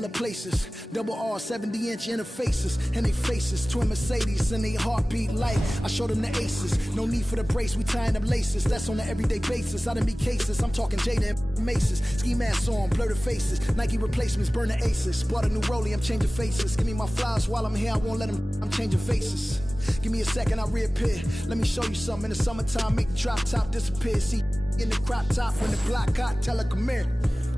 places, double R 70-inch interfaces, and they faces, twin Mercedes, and they heartbeat light. I showed them the aces, no need for the brace, we tying up laces. That's on an everyday basis. I done be cases, I'm talking Jada and Maces. Ski masks on, blur the faces, Nike replacements, burn the aces. Bought a new rollie, I'm changing faces. Give me my flowers while I'm here, I won't let them. I'm changing faces. Give me a second, I'll reappear. Let me show you something. In the summertime, make the drop top disappear. See in the crop top when the block hot, tell her come here.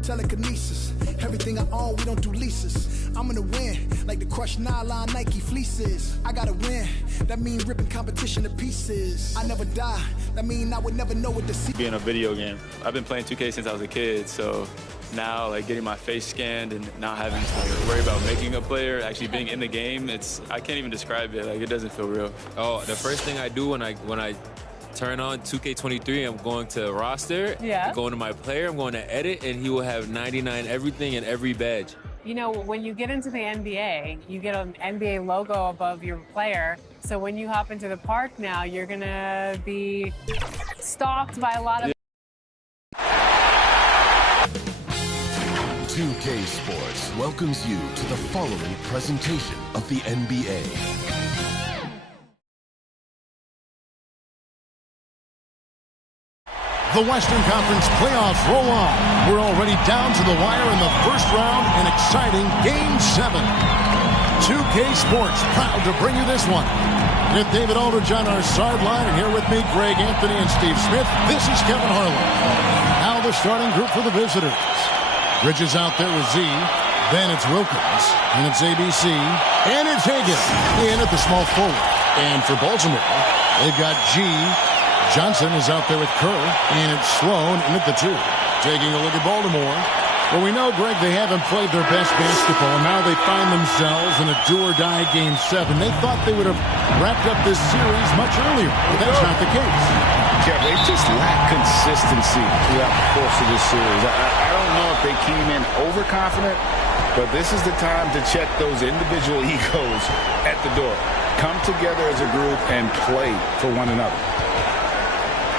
Telekinesis, everything I own, we don't do leases. I'm gonna win, like the crushed nylon Nike fleeces. I gotta win, that mean ripping competition to pieces. I never die, that mean I would never know what to see. Being a video game, I've been playing 2K since I was a kid, so now like getting my face scanned and not having to worry about making a player, actually being in the game, I can't even describe it, like it doesn't feel real. Oh, the first thing I do when I turn on 2K23, I'm going to roster, I'm going to my player, I'm going to edit, and he will have 99 everything and every badge. You know, when you get into the NBA, you get an NBA logo above your player. So when you hop into the park now, you're going to be stalked by a lot of... 2K Sports welcomes you to the following presentation of the NBA. The Western Conference playoffs roll on. We're already down to the wire in the first round, an exciting Game 7. 2K Sports proud to bring you this one. With David Aldridge on our sideline, and here with me, Greg Anthony and Steve Smith, this is Kevin Harlan. Now the starting group for the visitors. Bridges out there with Z. Then it's Wilkins. And it's ABC. And it's Hagan in at the small forward. And for Baltimore, they've got G. Johnson is out there with Kerr, and it's Sloan in at the 2. Taking a look at Baltimore. Well, we know, Greg, they haven't played their best basketball. Now they find themselves in a do-or-die Game 7. They thought they would have wrapped up this series much earlier, but that's not the case. Yeah, they just lack consistency throughout the course of this series. I don't know if they came in overconfident, but this is the time to check those individual egos at the door. Come together as a group and play for one another.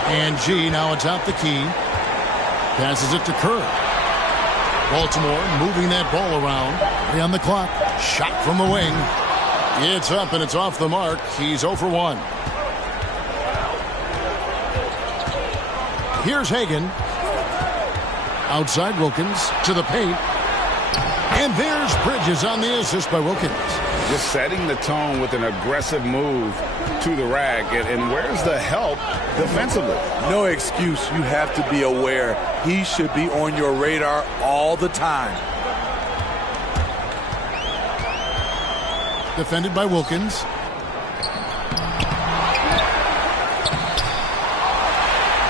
And G now atop the key. Passes it to Kerr. Baltimore moving that ball around. 3 on the clock. Shot from the wing. It's up and it's off the mark. He's 0 for 1. Here's Hagan. Outside Wilkins to the paint. And there's Bridges on the assist by Wilkins. Just setting the tone with an aggressive move to the rack. And where's the help defensively? No excuse. You have to be aware. He should be on your radar all the time. Defended by Wilkins.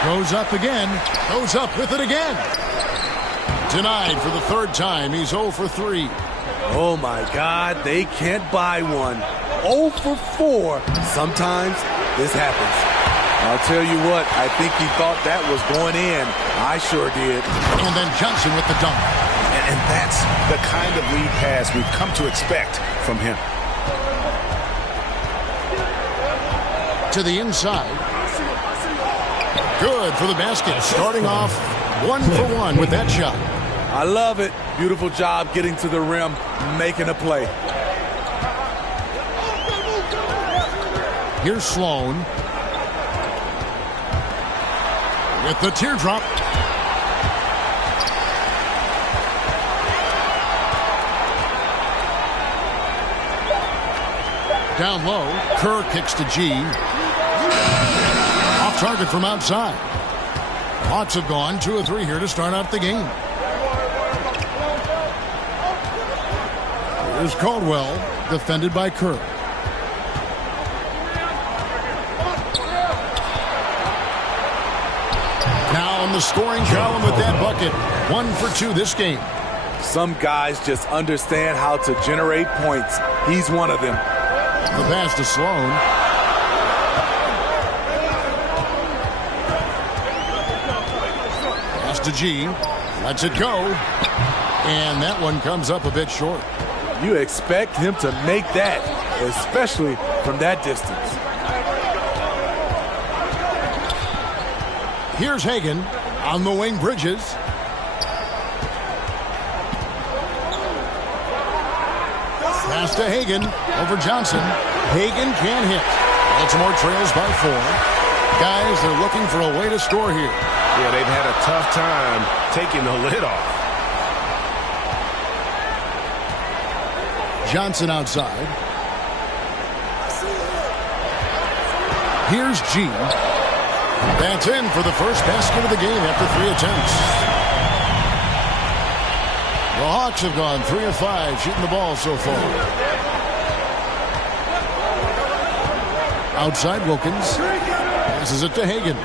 Goes up again. Goes up with it again. Denied for the 3rd time. He's 0 for 3. Oh, my God. They can't buy one. 0 for 4. Sometimes this happens. I'll tell you what, I think he thought that was going in. I sure did. And then Johnson with the dunk. And that's the kind of lead pass we've come to expect from him. To the inside. Good for the basket. Starting off 1 for 1 with that shot. I love it. Beautiful job getting to the rim, making a play. Here's Sloan. With the teardrop. Down low. Kerr kicks to G. Off target from outside. Hawks have gone 2 of 3 here to start out the game. Here's Caldwell, defended by Kerr. Now on the scoring column with that bucket. 1 for 2 this game. Some guys just understand how to generate points. He's one of them. The pass to Sloan. Pass to G. Lets it go. And that one comes up a bit short. You expect him to make that, especially from that distance. Here's Hagan on the wing. Bridges. Pass to Hagan over Johnson. Hagan can't hit. Baltimore trails by 4. Guys, they're looking for a way to score here. Yeah, they've had a tough time taking the lid off. Johnson outside. Here's G. That's in for the first basket of the game after 3 attempts. The Hawks have gone 3 of 5 shooting the ball so far. Outside Wilkins. Passes it to Hagan.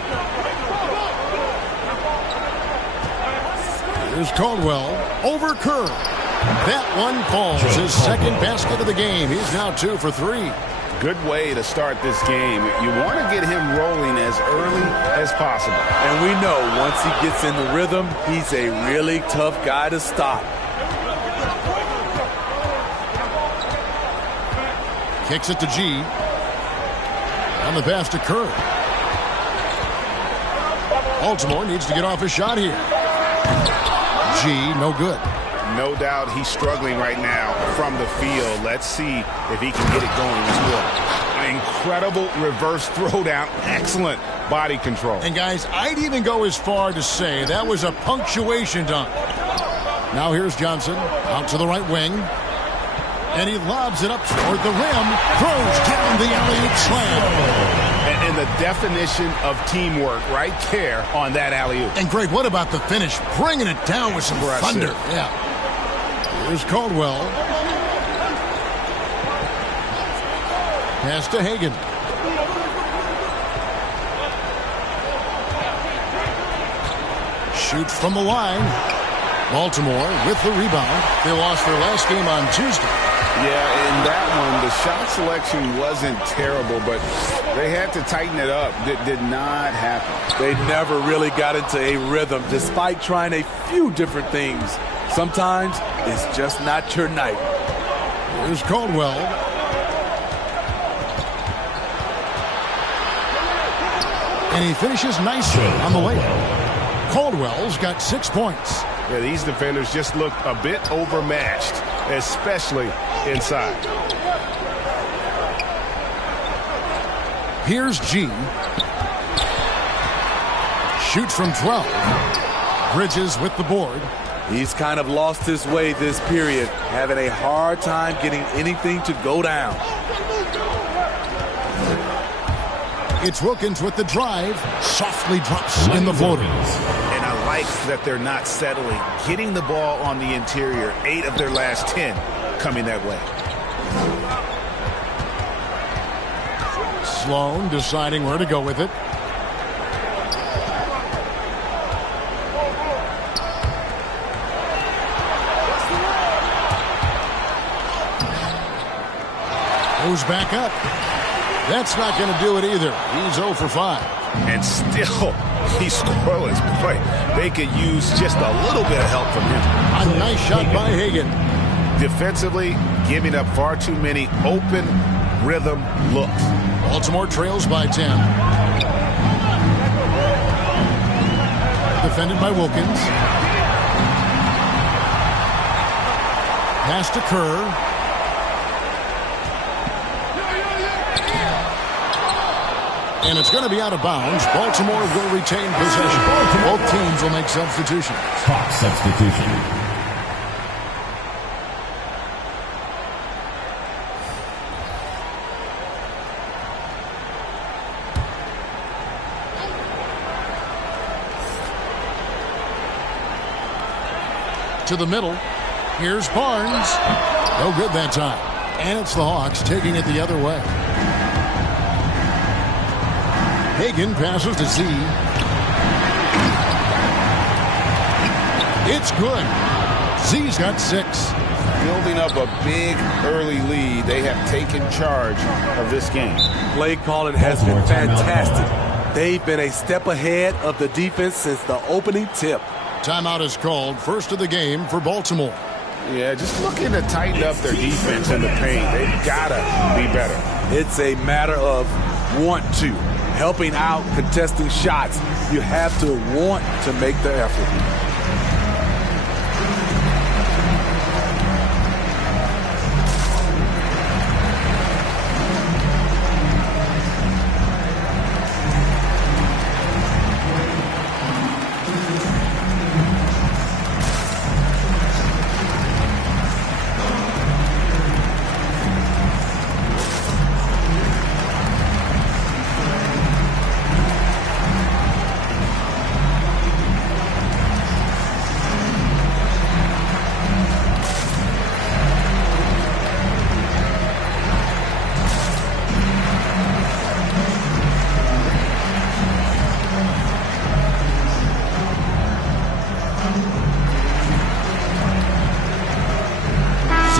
Here's Caldwell over Kerr. That one falls. His second basket of the game. He's now 2 for 3. Good way to start this game. You want to get him rolling as early as possible. And we know once he gets in the rhythm, he's a really tough guy to stop. Kicks it to G. On the pass to Kerr. Baltimore needs to get off a shot here. G, no good. No doubt he's struggling right now from the field. Let's see if he can get it going as well. An incredible reverse throwdown. Excellent body control. And guys, I'd even go as far to say that was a punctuation dunk. Now here's Johnson out to the right wing. And he lobs it up toward the rim. Throws down the alley-oop slam. And the definition of teamwork right there on that alley-oop. And Greg, what about the finish? Bringing it down with some thunder. Yeah. Here's Caldwell. Pass to Hagan. Shoots from the line. Baltimore with the rebound. They lost their last game on Tuesday. Yeah, in that one, the shot selection wasn't terrible, but they had to tighten it up. That did not happen. They never really got into a rhythm, despite trying a few different things. Sometimes it's just not your night. Here's Caldwell. And he finishes nicely on the layup. Caldwell's got 6 points. Yeah, these defenders just look a bit overmatched, especially inside. Here's G. Shoots from 12. Bridges with the board. He's kind of lost his way this period, having a hard time getting anything to go down. It's Wilkins with the drive. Softly drops in the floater. And I like that they're not settling. Getting the ball on the interior, 8 of their last 10 coming that way. Sloan deciding where to go with it. Goes back up. That's not going to do it either. He's 0 for 5. And still, he's scoreless. Boy, they could use just a little bit of help from him. A nice shot by Hagan. Defensively, giving up far too many open rhythm looks. Baltimore trails by 10. Defended by Wilkins. Pass to Kerr. And it's going to be out of bounds. Baltimore will retain possession. Both teams will make substitutions. Clock substitution. To the middle. Here's Barnes. No good that time. And it's the Hawks taking it the other way. Hagan passes to Z. It's good. Z's got 6. Building up a big early lead. They have taken charge of this game. Play calling has been fantastic. They've been a step ahead of the defense since the opening tip. Timeout is called. First of the game for Baltimore. Yeah, just looking to tighten up their defense in the paint. They've got to be better. It's a matter of want to. Helping out, contesting shots. You have to want to make the effort.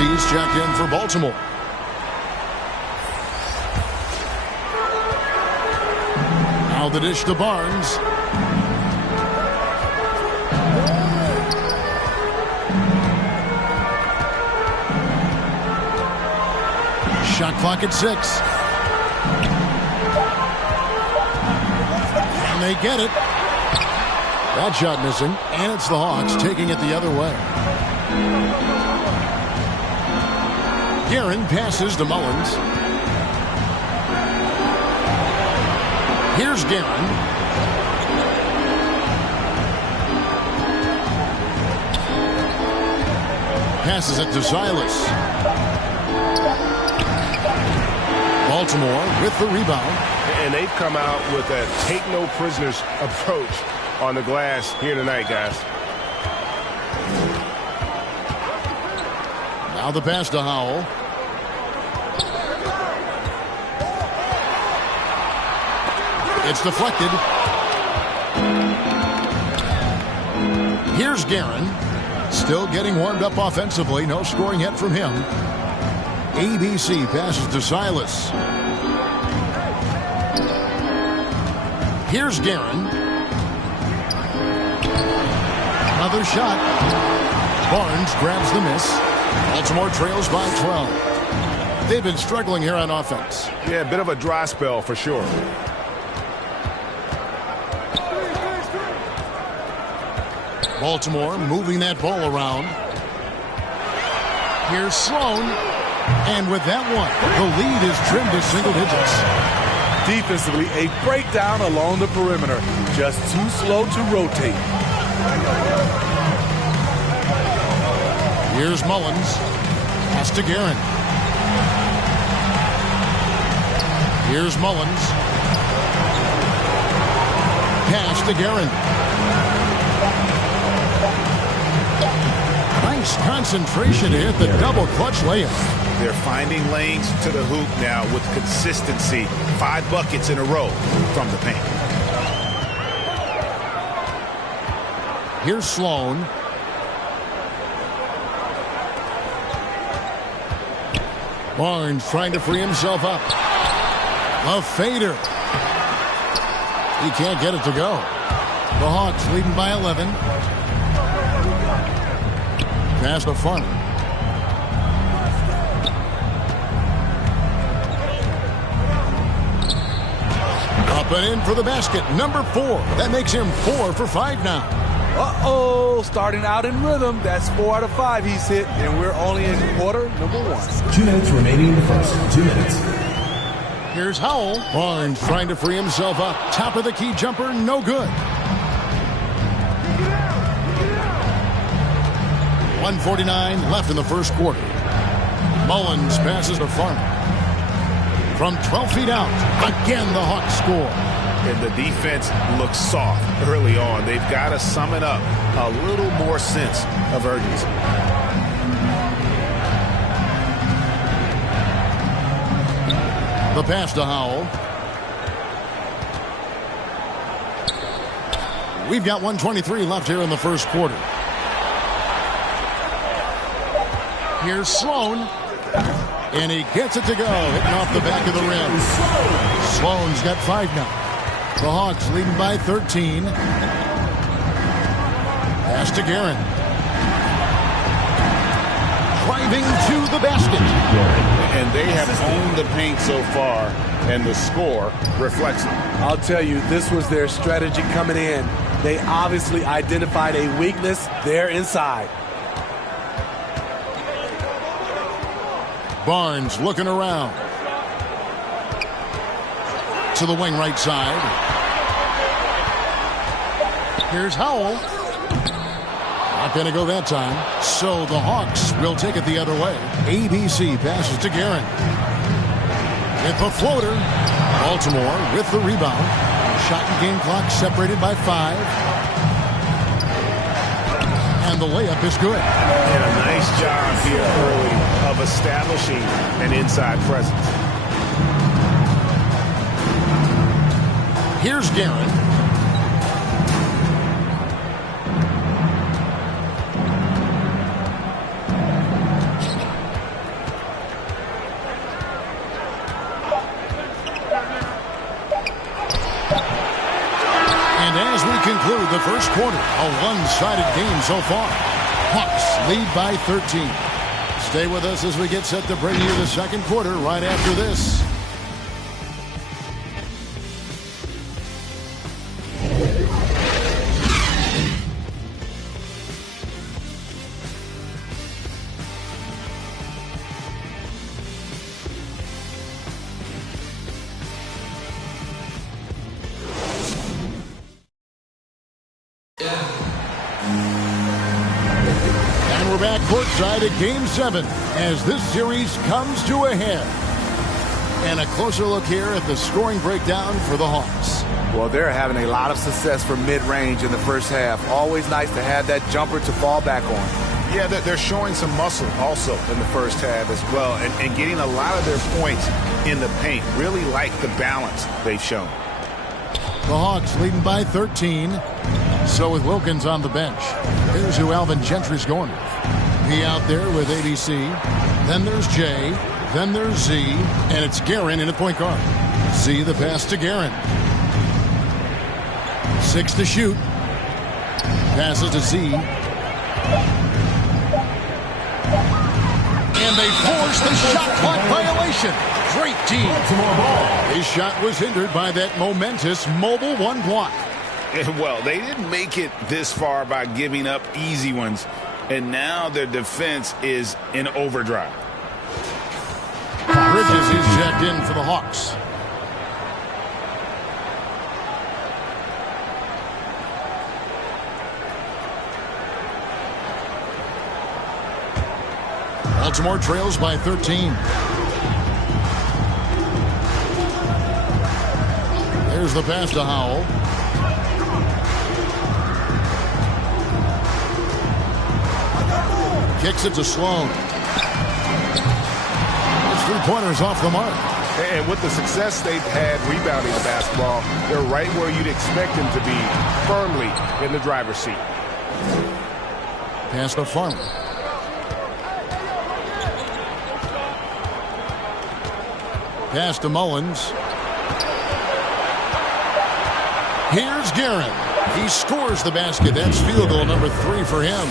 He's checked in for Baltimore. Now the dish to Barnes. Shot clock at 6. And they get it. That shot missing. And it's the Hawks taking it the other way. Guerin passes to Mullins. Here's Guerin. Passes it to Silas. Baltimore with the rebound. And they've come out with a take-no-prisoners approach on the glass here tonight, guys. Now the pass to Howell. It's deflected. Here's Guerin. Still getting warmed up offensively. No scoring yet from him. ABC passes to Silas. Here's Guerin. Another shot. Barnes grabs the miss. Baltimore trails by 12. They've been struggling here on offense. Yeah, a bit of a dry spell for sure. Baltimore moving that ball around. Here's Sloan. And with that one, the lead is trimmed to single digits. Defensively, a breakdown along the perimeter. Just too slow to rotate. Here's Mullins. Pass to Guerin. Here's Mullins. Pass to Guerin. Nice concentration to hit the double clutch layup. They're finding lanes to the hoop now with consistency. 5 buckets in a row from the paint. Here's Sloan. Barnes trying to free himself up. A fader. He can't get it to go. The Hawks leading by 11. Pass to Farmer. Up and in for the basket. Number 4. That makes him 4 for 5 now. Uh-oh, starting out in rhythm. That's 4 out of 5 he's hit, and we're only in quarter number 1. 2 minutes remaining in the first. 2 minutes. Here's Howell. Barnes trying to free himself up. Top of the key jumper, no good. 1:49 left in the first quarter. Mullins passes to Farmer. From 12 feet out, again the Hawks score. And the defense looks soft early on. They've got to summon up a little more sense of urgency. The pass to Howell. We've got 1:23 left here in the first quarter. Here's Sloan. And he gets it to go, hitting off the back of the rim. Sloan's got 5 now. The Hawks leading by 13. Pass to Guerin. Driving to the basket. And they have owned the paint so far, and the score reflects it. I'll tell you, this was their strategy coming in. They obviously identified a weakness there inside. Barnes looking around. To the wing right side. Here's Howell. Not going to go that time. So the Hawks will take it the other way. ABC passes to Guerin. With the floater. Baltimore with the rebound. Shot and game clock separated by 5. And the layup is good. And a nice job here early of establishing an inside presence. Here's Guerin. conclude the first quarter. A one-sided game so far. Hawks lead by 13. Stay with us as we get set to bring you the second quarter right after this. And we're back courtside at Game 7 as this series comes to a head. And a closer look here at the scoring breakdown for the Hawks. Well, they're having a lot of success from mid-range in the first half. Always nice to have that jumper to fall back on. Yeah, they're showing some muscle also in the first half as well, and getting a lot of their points in the paint. Really like the balance they've shown. The Hawks leading by 13. So with Wilkins on the bench, here's who Alvin Gentry's going with. He out there with ABC. Then there's Jay. Then there's Z. And it's Guerin in at point guard. Z the pass to Guerin. 6 to shoot. Passes to Z. And they force the shot clock violation. Great team. His shot was hindered by that momentous mobile one block. Well, they didn't make it this far by giving up easy ones, and now their defense is in overdrive. Bridges is checked in for the Hawks. Baltimore trails by 13. There's the pass to Howell. Kicks it to Sloan. His three-pointers off the mark. And with the success they've had rebounding the basketball, they're right where you'd expect them to be, firmly in the driver's seat. Pass to Farmer. Pass to Mullins. Here's Guerin. He scores the basket. That's field goal number 3 for him.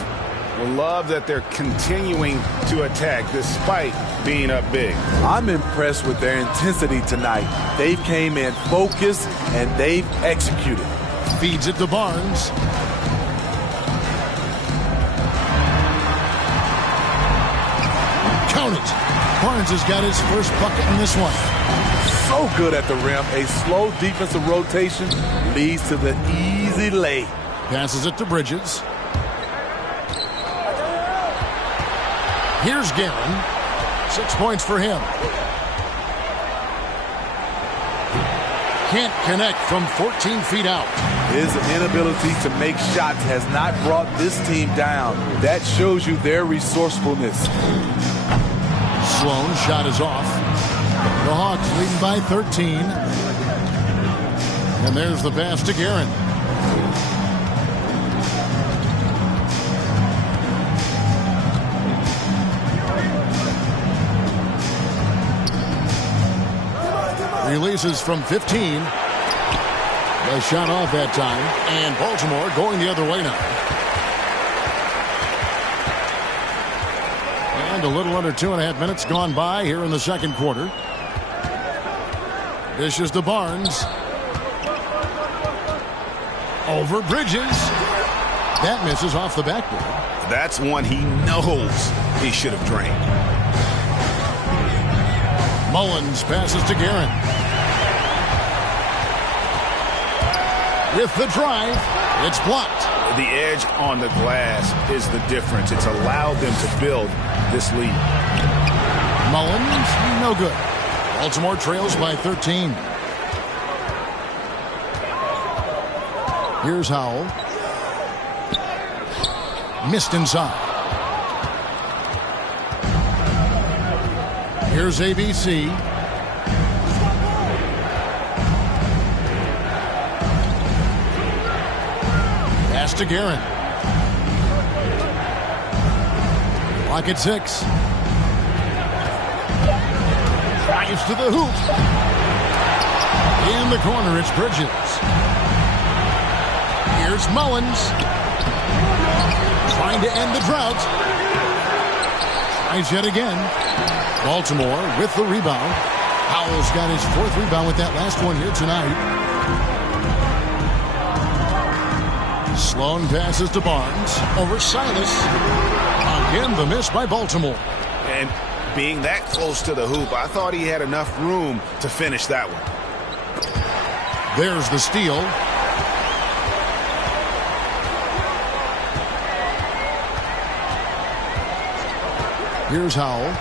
We'll love that they're continuing to attack despite being up big. I'm impressed with their intensity tonight. They came in focused and they've executed. Feeds it to Barnes. Count it. Barnes has got his first bucket in this one. So good at the rim. A slow defensive rotation leads to the easy lay. Passes it to Bridges. Here's Guerin. 6 points for him. Can't connect from 14 feet out. His inability to make shots has not brought this team down. That shows you their resourcefulness. Sloan shot is off. The Hawks leading by 13. And there's the pass to Guerin. Releases from 15. A shot off that time. And Baltimore going the other way now. And a little under 2.5 minutes gone by here in the second quarter. Dishes to Barnes. Over Bridges. That misses off the backboard. That's one he knows he should have drained. Mullins passes to Guerin. With the drive, it's blocked. The edge on the glass is the difference. It's allowed them to build this lead. Mullins, no good. Baltimore trails by 13. Here's Howell. Missed inside. Here's ABC. Pass to Guerin. Clock at 6. Drives to the hoop. In the corner, it's Bridges. Here's Here's Mullins. Trying to end the drought. Tries yet again. Baltimore with the rebound. Howell's got his 4th rebound with that last one here tonight. Sloan passes to Barnes. Over Silas. Again, the miss by Baltimore. And being that close to the hoop, I thought he had enough room to finish that one. There's the steal. Here's Howell.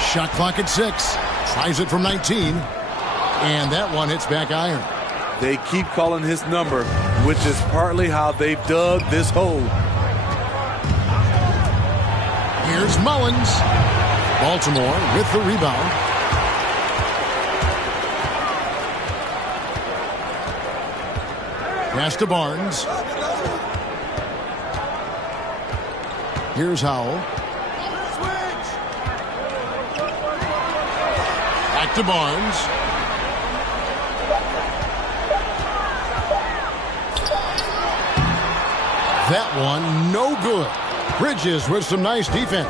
Shot clock at 6. Tries it from 19. And that one hits back iron. They keep calling his number, which is partly how they've dug this hole. Here's Mullins. Baltimore with the rebound. Pass to Barnes. Here's Howell. Back to Barnes. That one, no good. Bridges with some nice defense.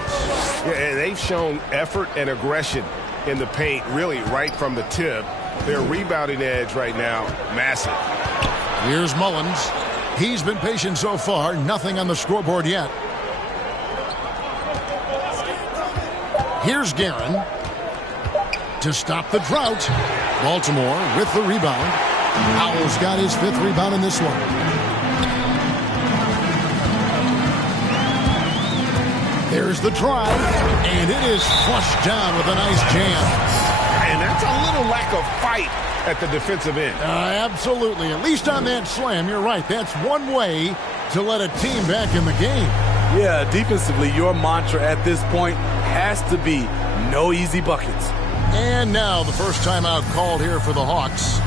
Yeah, they've shown effort and aggression in the paint, really right from the tip. Their rebounding edge right now, massive. Here's Mullins. He's been patient so far. Nothing on the scoreboard yet. Here's Guerin to stop the drought. Baltimore with the rebound. Howell's got his 5th rebound in this one. There's the drive, and it is flushed down with a nice jam. And that's a little lack of fight at the defensive end. Absolutely. At least on that slam, you're right. That's one way to let a team back in the game. Yeah, defensively, your mantra at this point has to be no easy buckets. And now the first timeout called here for the Hawks.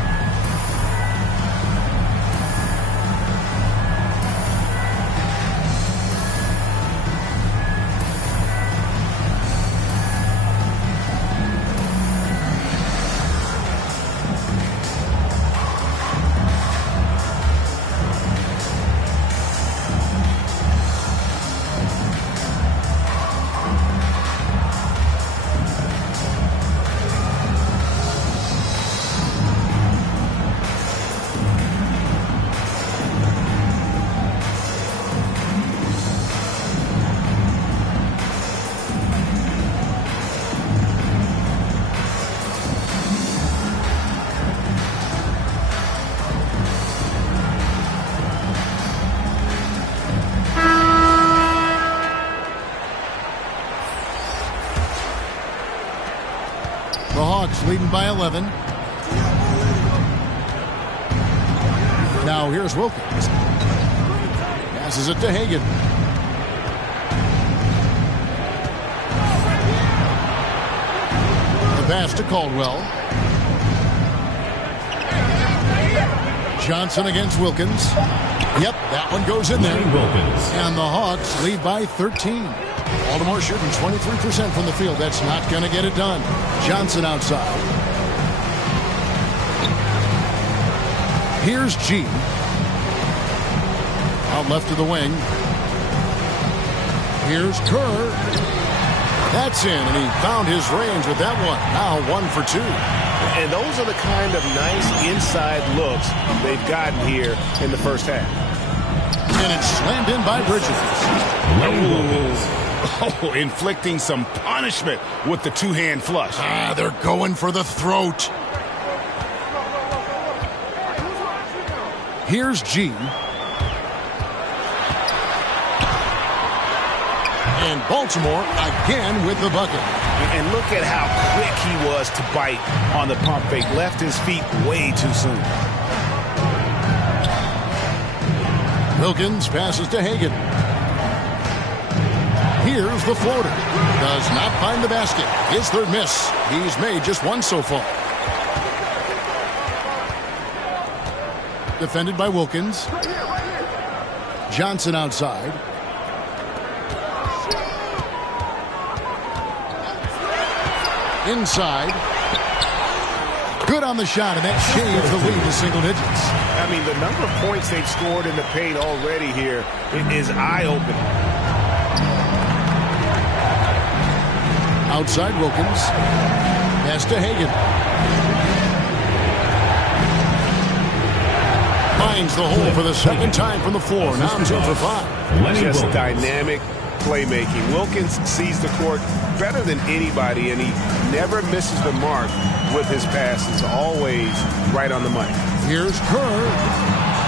Leading by 11. Now here's Wilkins. Passes it to Hagan. The pass to Caldwell. Johnson against Wilkins. Yep, that one goes in there. And the Hawks lead by 13. Baltimore shooting 23% from the field. That's not going to get it done. Johnson outside. Here's G. Out left to the wing. Here's Kerr. That's in, and he found his range with that one. Now 1 for 2. And those are the kind of nice inside looks they've gotten here in the first half. And it's slammed in by Bridges. Oh, inflicting some punishment with the two-hand flush. They're going for the throat. Here's G. And Baltimore again with the bucket. And look at how quick he was to bite on the pump fake. Left his feet way too soon. Wilkins passes to Hagan. Here's the floater. Does not find the basket. His 3rd miss. He's made just 1 so far. Defended by Wilkins. Johnson outside. Inside. Good on the shot, and that shaves the lead to single digits. I mean, the number of points they've scored in the paint already here is eye-opening. Outside Wilkins. Pass to Hagan. Finds the hole for the second time from the floor. Now 2 for 5. Just dynamic playmaking. Wilkins sees the court better than anybody, and he never misses the mark with his passes. Always right on the money. Here's Kerr.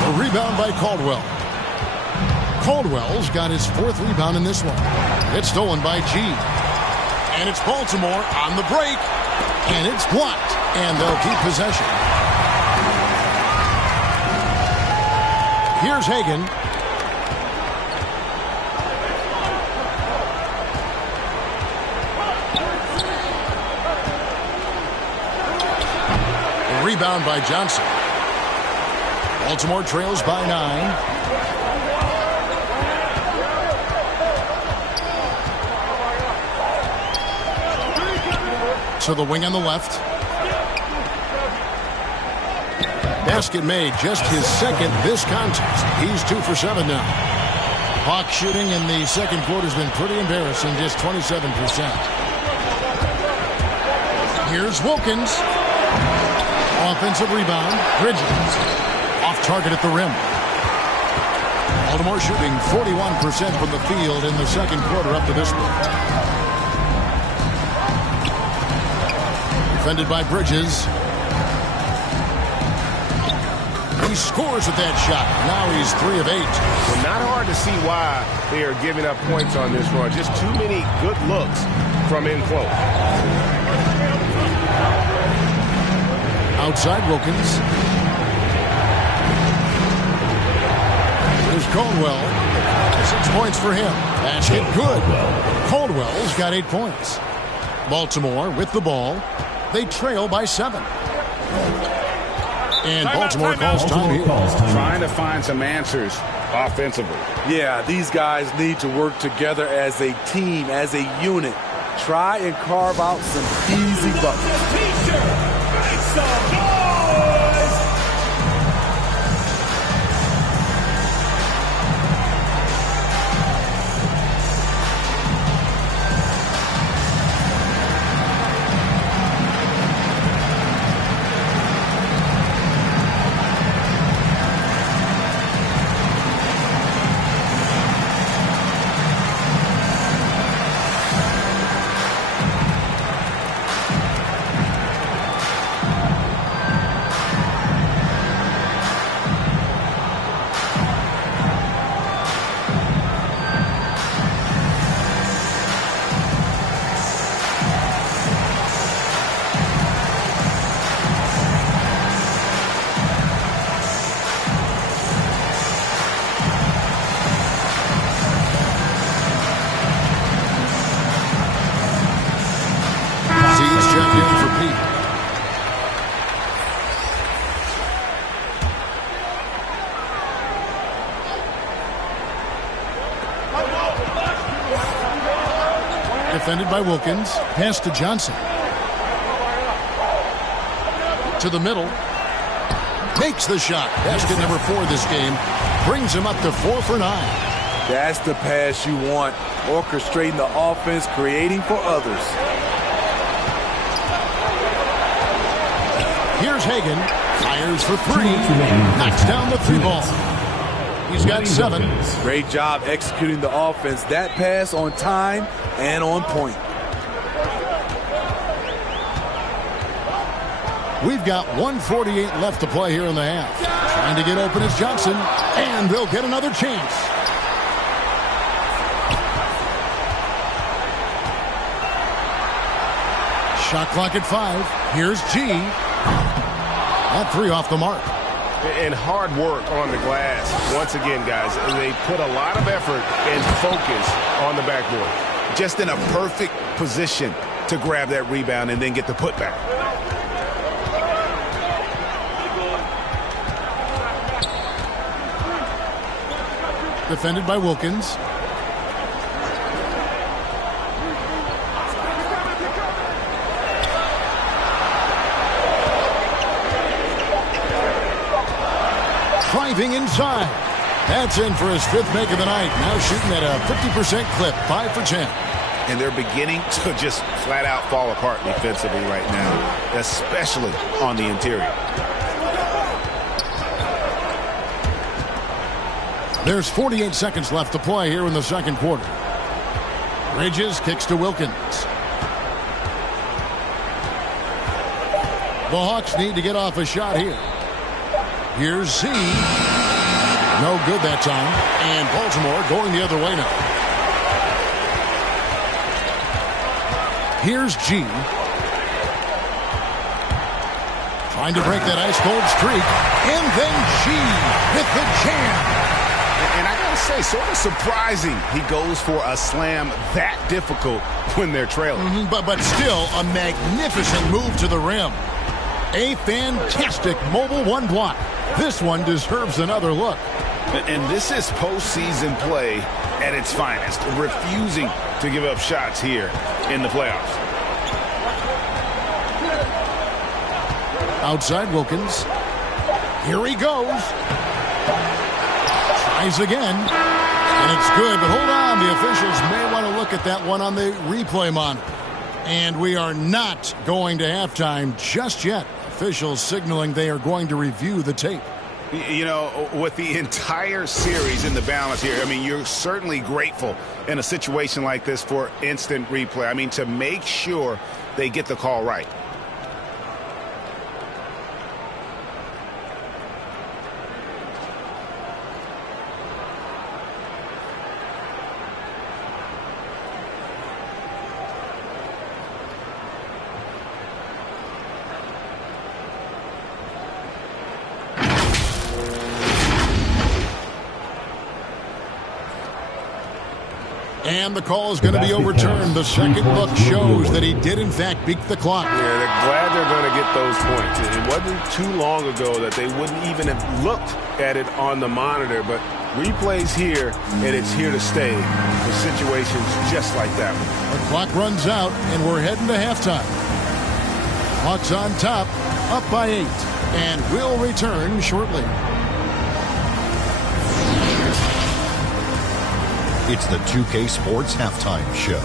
The rebound by Caldwell. Caldwell's got his 4th rebound in this one. It's stolen by G. And it's Baltimore on the break. And it's blocked. And they'll keep possession. Here's Hagan. A rebound by Johnson. Baltimore trails by 9. To the wing on the left. Basket made, just his 2nd this contest. He's 2 for 7 now. Hawk shooting in the second quarter has been pretty embarrassing, just 27%. Here's Wilkins. Offensive rebound. Bridges. Off target at the rim. Baltimore shooting 41% from the field in the second quarter up to this point. Defended by Bridges. He scores with that shot. Now he's 3 of 8. Well, not hard to see why they are giving up points on this run. Just too many good looks from in close. Outside Wilkins. There's Caldwell. 6 points for him. Basket good. Caldwell's got 8 points. Baltimore with the ball. They trail by 7. And Baltimore calls time here. Trying to find some answers offensively. Yeah, these guys need to work together as a team, as a unit. Try and carve out some easy buckets. Make some noise! Defended by Wilkins. Pass to Johnson. To the middle. Makes the shot. Basket number 4 this game. Brings him up to 4 for 9. That's the pass you want. Orchestrating the offense, creating for others. Here's Hagan. Fires for 3. Knocks down the 3 ball. He's got 7. Great job executing the offense. That pass on time and on point. We've got 1:48 left to play here in the half. Trying to get open is Johnson, and they'll get another chance. Shot clock at 5. Here's G. That 3 off the mark. And hard work on the glass. Once again, guys, they put a lot of effort and focus on the backboard. Just in a perfect position to grab that rebound and then get the putback. Defended by Wilkins. driving inside. That's in for his 5th make of the night. Now shooting at a 50% clip, 5 for 10. And they're beginning to just flat out fall apart defensively right now, especially on the interior. There's 48 seconds left to play here in the second quarter. Bridges kicks to Wilkins. The Hawks need to get off a shot here. Here's Z. No good that time. And Baltimore going the other way now. Here's G. Trying to break that ice-cold streak. And then G with the jam. And I got to say, sort of surprising he goes for a slam that difficult when they're trailing. But still a magnificent move to the rim. A fantastic mobile one block. This one deserves another look. And this is postseason play at its finest, refusing to give up shots here in the playoffs. Outside Wilkins. Here he goes. Tries again. And it's good, but hold on. The officials may want to look at that one on the replay monitor. And we are not going to halftime just yet. Officials signaling they are going to review the tape. You know, with the entire series in the balance here, I mean, you're certainly grateful in a situation like this for instant replay. I mean, to make sure they get the call right. And the call is going to be overturned. The second look shows that he did, in fact, beat the clock. Yeah, they're glad they're going to get those points. It wasn't too long ago that they wouldn't even have looked at it on the monitor, but replays here, and it's here to stay for situations just like that one. The clock runs out, and we're heading to halftime. Hawks on top, up by 8, and will return shortly. It's the 2K Sports Halftime Show.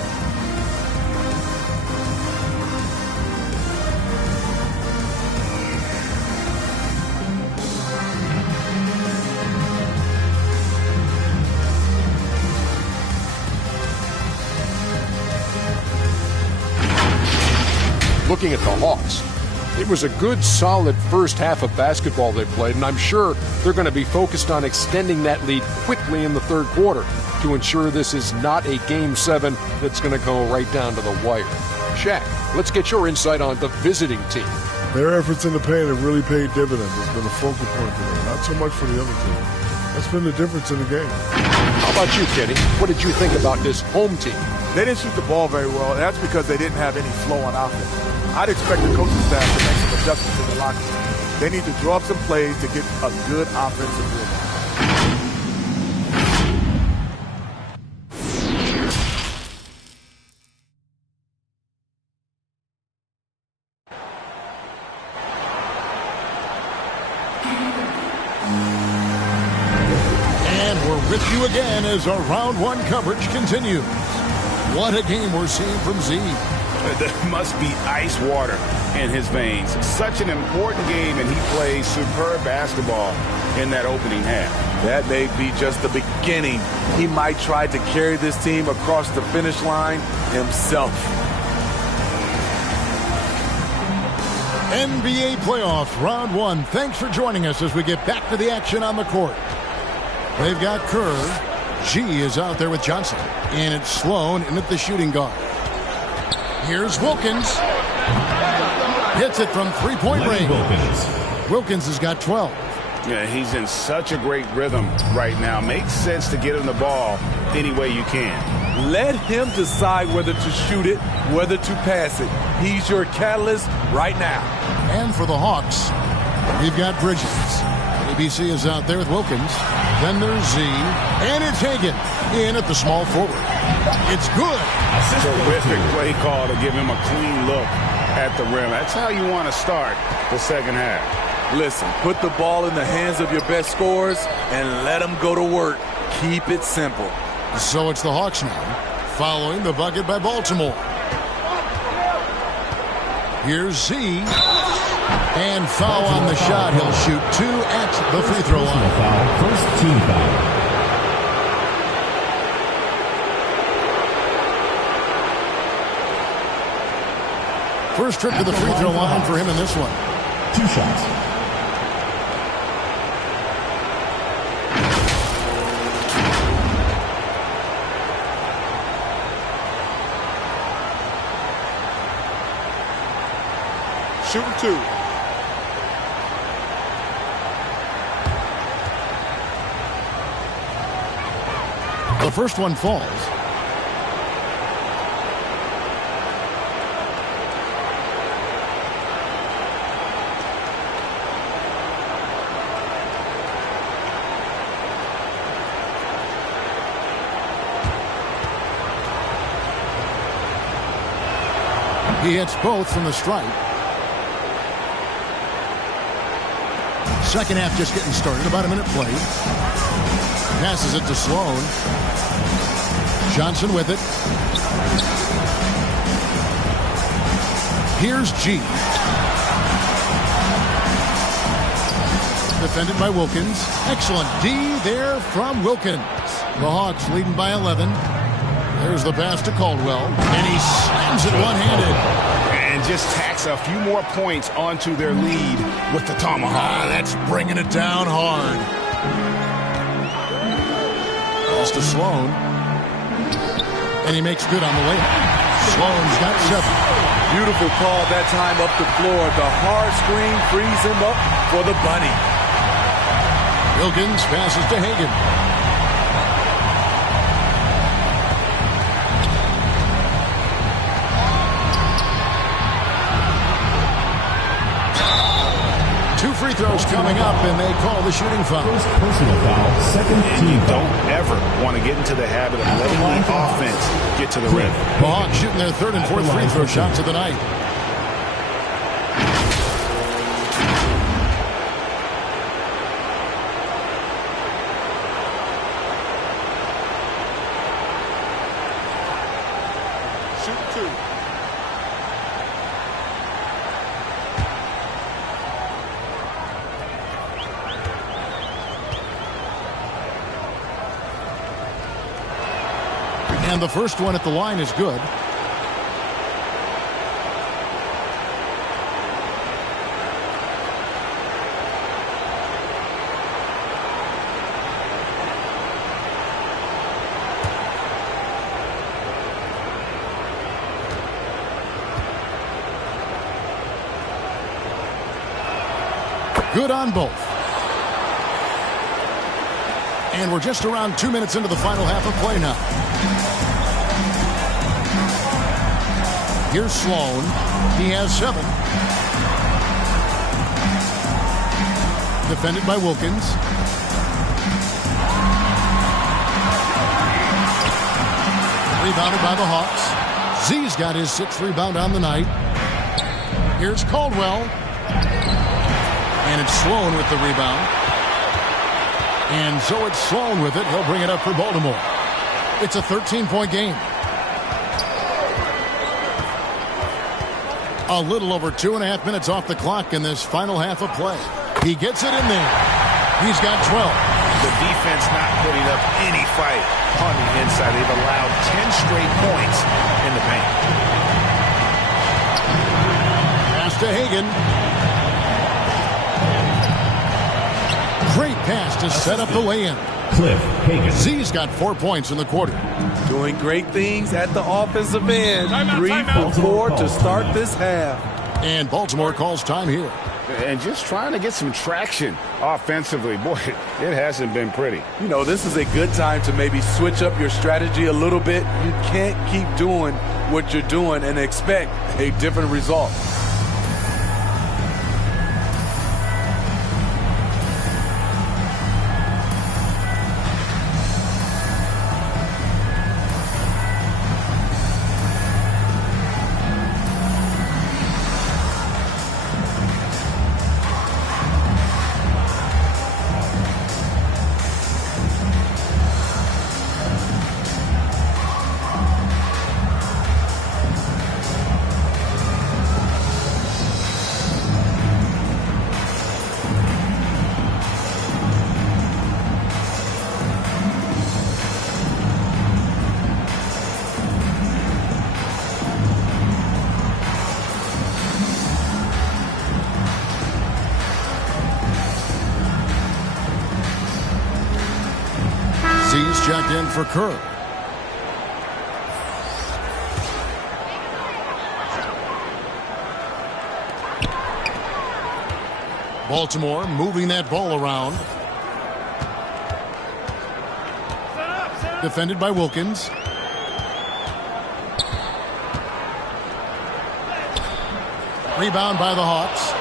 Looking at the Hawks, it was a good, solid first half of basketball they played, and I'm sure they're going to be focused on extending that lead quickly in the third quarter to ensure this is not a Game 7 that's going to go right down to the wire. Shaq, let's get your insight on the visiting team. Their efforts in the paint have really paid dividends. It's been a focal point for them, not so much for the other team. That's been the difference in the game. How about you, Kenny? What did you think about this home team? They didn't shoot the ball very well, and that's because they didn't have any flow on offense. I'd expect the coaching staff to make some adjustments in the locker room. They need to draw up some plays to get a good offensive rhythm. And we're with you again as our round one coverage continues. What a game we're seeing from Z. There must be ice water in his veins. Such an important game, and he plays superb basketball in that opening half. That may be just the beginning. He might try to carry this team across the finish line himself. NBA playoffs, round one. Thanks for joining us as we get back to the action on the court. They've got Kerr. G is out there with Johnson. And it's Sloan in at the shooting guard. Here's Wilkins. Hits it from three-point range. Wilkins has got 12. Yeah, he's in such a great rhythm right now. Makes sense to get him the ball any way you can. Let him decide whether to shoot it, whether to pass it. He's your catalyst right now. And for the Hawks, we've got Bridges. ABC is out there with Wilkins. Then there's Z. And it's Hagan in at the small forward. It's good. Terrific play call to give him a clean look at the rim. That's how you want to start the second half. Listen, put the ball in the hands of your best scorers and let them go to work. Keep it simple. So it's the Hawks now, following the bucket by Baltimore. Here's Z. And foul on the shot. He'll shoot 2 at the free throw line. First team foul. First trip to the free throw line for him in this one. 2 shots. Shooting 2. The first one falls. He hits both from the stripe. Second half just getting started. About a minute played. Passes it to Sloan. Johnson with it. Here's G. Defended by Wilkins. Excellent D there from Wilkins. The Hawks leading by 11. There's the pass to Caldwell. And he slams it one-handed. And just tacks a few more points onto their lead with the tomahawk. That's bringing it down hard. Pass to Sloan. And he makes good on the way. Sloan's got 7. Beautiful call that time up the floor. The hard screen frees him up for the bunny. Wilkins passes to Hagan. Free throws coming up, and they call the shooting foul. First personal foul, second team foul. Don't ever want to get into the habit of letting the offense get to the rim. The Hawks shooting their third and fourth free throw shots of the night. Shooting 2. And the first one at the line is good. Good on both. And we're just around 2 minutes into the final half of play now. Here's Sloan. He has 7. Defended by Wilkins. Rebounded by the Hawks. Z's got his 6th rebound on the night. Here's Caldwell. And it's Sloan with the rebound. And so it's Sloan with it. He'll bring it up for Baltimore. It's a 13-point game. A little over 2.5 minutes off the clock in this final half of play. He gets it in there. He's got 12. The defense not putting up any fight on the inside. They've allowed 10 straight points in the paint. Pass to Hagan. Great pass to set up the lay-in. Cliff Hagan. Z's got 4 points in the quarter. Doing great things at the offensive end. 3 for 4 to start this half. And Baltimore calls time here. And just trying to get some traction offensively. Boy, it hasn't been pretty. You know, this is a good time to maybe switch up your strategy a little bit. You can't keep doing what you're doing and expect a different result. Z's checked in for Kerr. Baltimore moving that ball around. Defended by Wilkins. Rebound by the Hawks.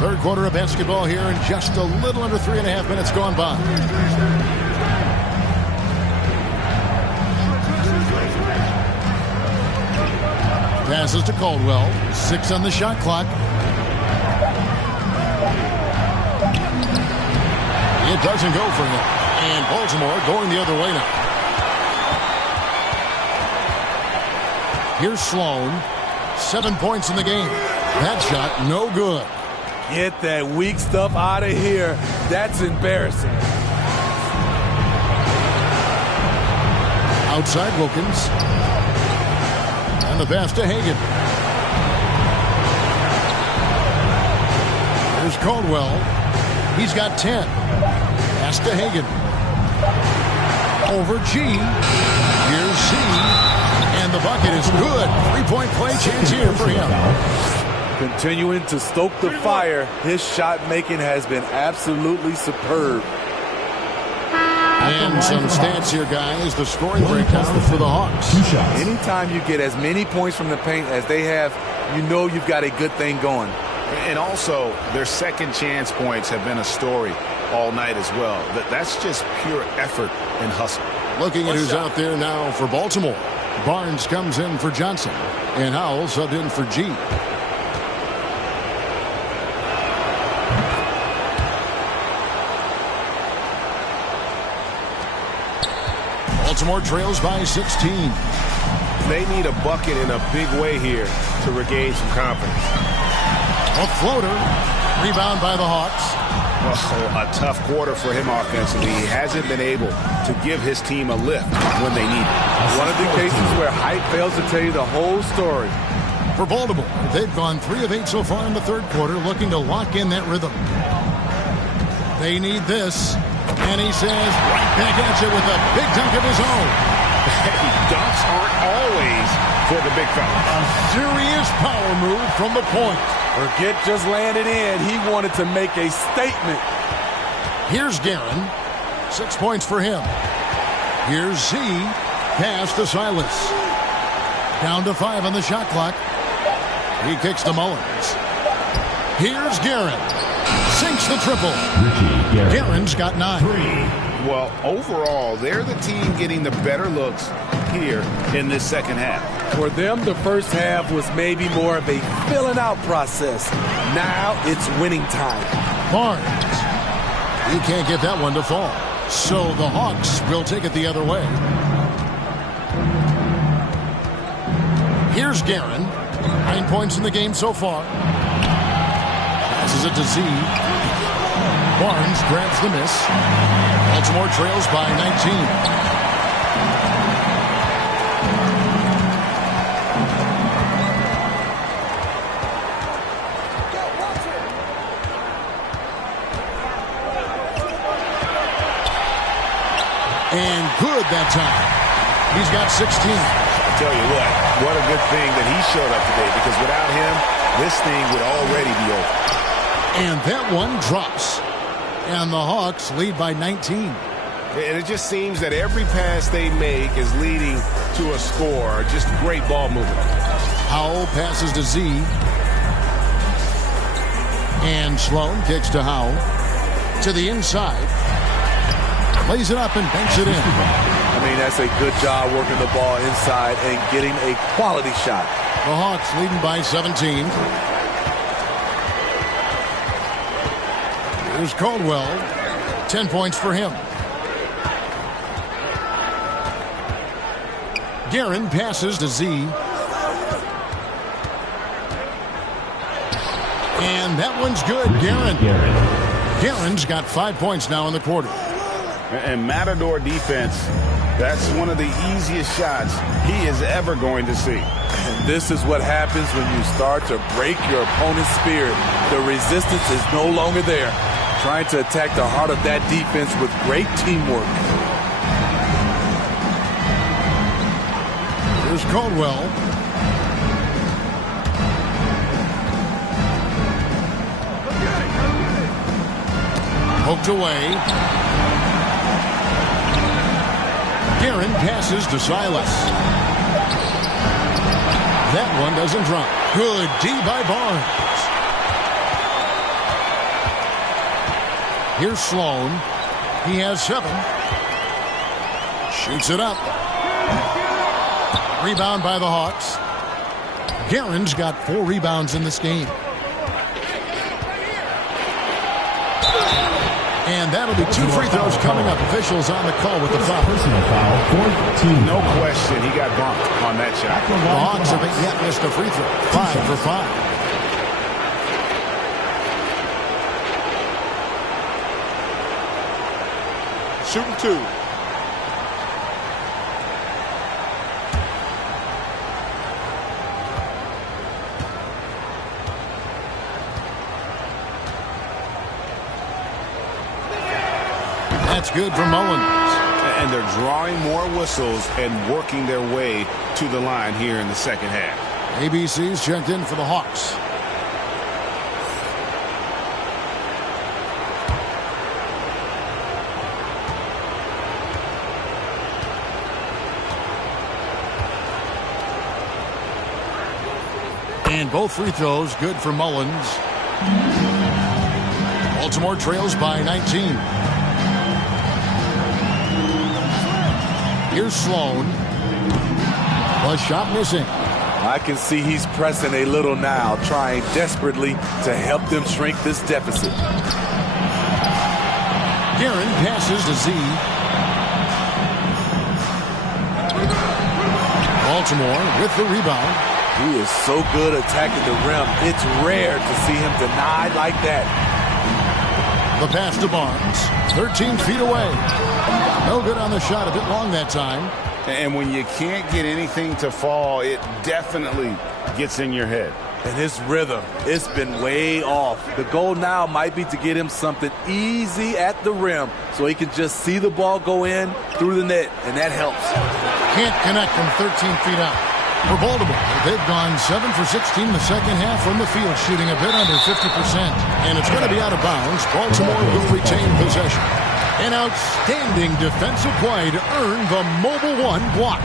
Third quarter of basketball here, and just a little under 3.5 minutes gone by. Passes to Caldwell. 6 on the shot clock. It doesn't go for him. And Baltimore going the other way now. Here's Sloan. 7 points in the game. That shot, no good. Get that weak stuff out of here. That's embarrassing. Outside Wilkins. And the pass to Hagan. Here's Caldwell. He's got 10. Pass to Hagan. Over G. Here's C. And the bucket is good. 3-point play chance here for him. Continuing to stoke the fire. His shot making has been absolutely superb. And some stats here, guys. The scoring breakdown for the Hawks. Anytime you get as many points from the paint as they have, you know you've got a good thing going. And also, their second chance points have been a story all night as well. That's just pure effort and hustle. Looking at who's out there now for Baltimore. Barnes comes in for Johnson. And Howell subbed in for G. Baltimore trails by 16. They need a bucket in a big way here to regain some confidence. A floater. Rebound by the Hawks. Oh, a tough quarter for him offensively. He hasn't been able to give his team a lift when they need it. One of the cases where hype fails to tell you the whole story. For Baltimore, they've gone 3 of 8 so far in the third quarter, looking to lock in that rhythm. They need this. And he says right back at you with a big dunk of his own. Dunks aren't always for the big fella. A serious power move from the point. Forget just landed in. He wanted to make a statement. Here's Guerin. 6 points for him. Here's Z. Pass to Silas. Down to 5 on the shot clock. He kicks to Mullins. Here's Guerin. Sinks the triple. Guerin's got 9. Well, overall, they're the team getting the better looks here in this second half. For them, the first half was maybe more of a filling out process. Now it's winning time. Barnes. He can't get that one to fall. So the Hawks will take it the other way. Here's Guerin. 9 points in the game so far. Passes it to Z. Barnes grabs the miss. Baltimore trails by 19. And good that time. He's got 16. I'll tell you what a good thing that he showed up today, because without him, this thing would already be over. And that one drops. And the Hawks lead by 19. And it just seems that every pass they make is leading to a score. Just great ball movement. Howell passes to Z. And Sloan kicks to Howell. To the inside. Lays it up and banks it in. I mean, that's a good job working the ball inside and getting a quality shot. The Hawks leading by 17. Here's Caldwell. 10 points for him. Guerin passes to Z. And that one's good. Guerin's got 5 points now in the quarter. And Matador defense, that's one of the easiest shots he is ever going to see. And this is what happens when you start to break your opponent's spirit. The resistance is no longer there. Trying to attack the heart of that defense with great teamwork. Here's Caldwell. Poked away. Guerin passes to Silas. That one doesn't drop. Good D by Barnes. Here's Sloan. He has 7. Shoots it up. Rebound by the Hawks. Guerin's got 4 rebounds in this game. And that'll be 2 free throws coming up. Officials on the call with the foul. Personal foul, 14. No question, he got bumped on that shot. The Hawks have yet missed a free throw. 5 for 5. Shooting 2. That's good for Mullins. And they're drawing more whistles and working their way to the line here in the second half. ABC's checked in for the Hawks. And both free throws good for Mullins. Baltimore trails by 19. Here's Sloan. The shot missing. I can see he's pressing a little now, trying desperately to help them shrink this deficit. Guerin passes to Z. Baltimore with the rebound. He is so good attacking the rim. It's rare to see him denied like that. The pass to Barnes. 13 feet away. No good on the shot. A bit long that time. And when you can't get anything to fall, it definitely gets in your head. And his rhythm, it's been way off. The goal now might be to get him something easy at the rim so he can just see the ball go in through the net, and that helps. Can't connect from 13 feet out. For Baltimore, they've gone 7 for 16 in the second half from the field, shooting a bit under 50%. And it's going to be out of bounds. Baltimore will retain possession. An outstanding defensive play to earn the Mobile One block.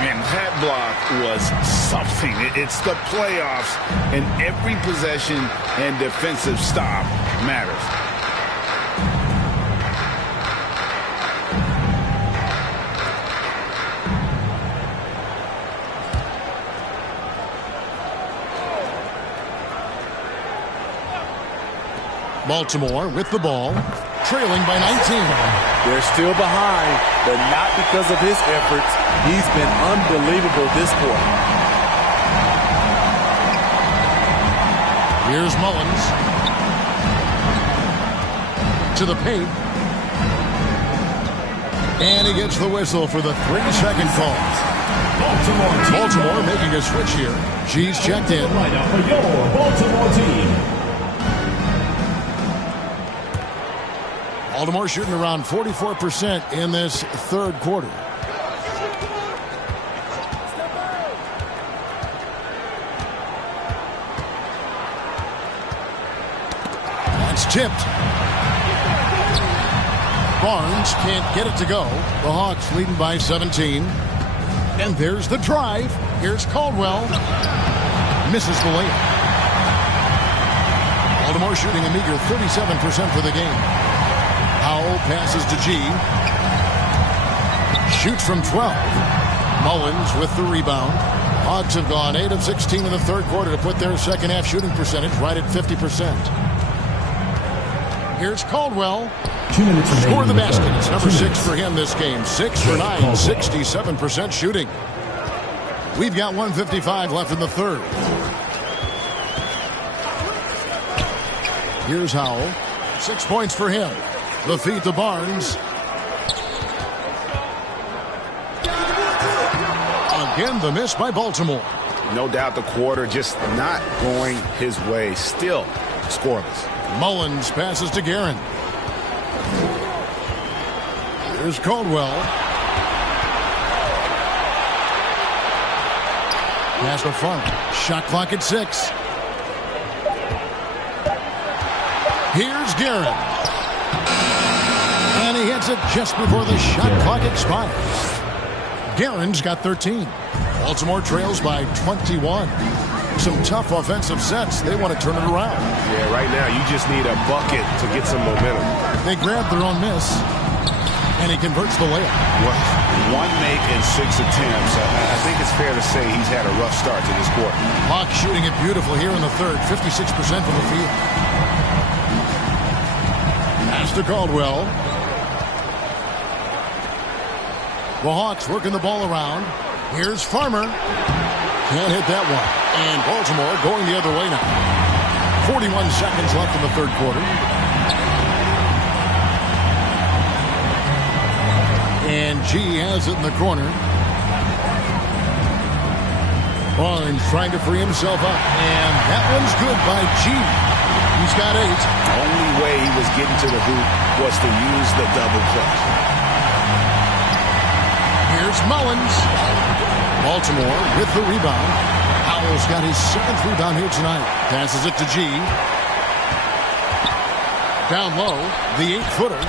And that block was something. It's the playoffs, and every possession and defensive stop matters. Baltimore with the ball, trailing by 19. They're still behind, but not because of his efforts. He's been unbelievable this quarter. Here's Mullins. To the paint. And he gets the whistle for the 3-second call. Baltimore making a switch here. G's checked in. Lineup for your Baltimore team. Baltimore shooting around 44% in this third quarter. That's tipped. Barnes can't get it to go. The Hawks leading by 17. And there's the drive. Here's Caldwell. Misses the layup. Baltimore shooting a meager 37% for the game. Powell passes to G. Shoots from 12. Mullins with the rebound. Hawks have gone 8 of 16 in the third quarter to put their second half shooting percentage right at 50%. Here's Caldwell. 2 minutes remaining. Score the basket. It's number 6 for him this game. 6 for 9, 67% shooting. We've got 1:55 left in the third. Here's Howell. 6 points for him. The feed to Barnes. Again, the miss by Baltimore. No doubt the quarter just not going his way. Still scoreless. Mullins passes to Guerin. Here's Caldwell. Pass to Funk. Shot clock at 6. Here's Guerin. And he hits it just before the shot clock expires. Guerin's got 13. Baltimore trails by 21. Some tough offensive sets. They want to turn it around. Yeah, right now you just need a bucket to get some momentum. They grab their own miss, and he converts the layup. Well, 1 make in 6 attempts. I think it's fair to say he's had a rough start to this quarter. Hawks shooting it beautiful here in the third. 56% from the field. Pass to Caldwell. The Hawks working the ball around. Here's Farmer. Can't hit that one. And Baltimore going the other way now. 41 seconds left in the third quarter. And G has it in the corner. Barnes trying to free himself up. And that one's good by G. He's got 8. The only way he was getting to the hoop was to use the double clutch. Here's Mullins. Baltimore with the rebound. Howell's got his 7th rebound here tonight. Passes it to G. Down low, the 8-footer.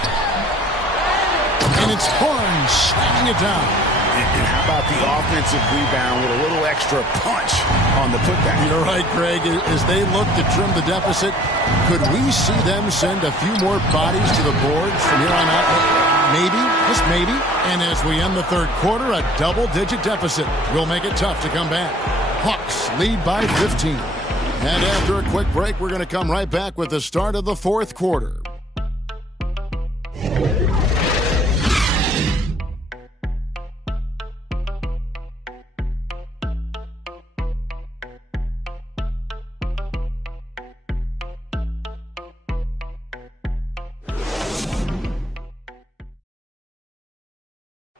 And it's Barnes slamming it down. And how about the offensive rebound with a little extra punch on the putback? You're right, Greg. As they look to trim the deficit, could we see them send a few more bodies to the boards from here on out? Maybe, just maybe. And as we end the third quarter, a double-digit deficit will make it tough to come back. Hawks lead by 15. And after a quick break, we're going to come right back with the start of the fourth quarter.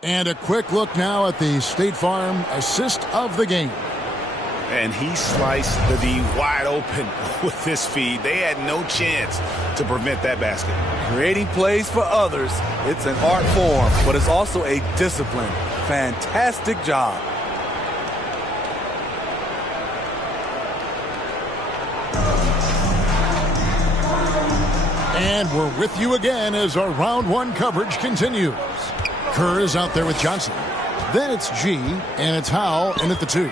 And a quick look now at the State Farm assist of the game. And he sliced the D wide open with this feed. They had no chance to prevent that basket. Creating plays for others, it's an art form, but it's also a discipline. Fantastic job. And we're with you again as our round 1 coverage continues. Kerr is out there with Johnson. Then it's G, and it's Howell in at the 2.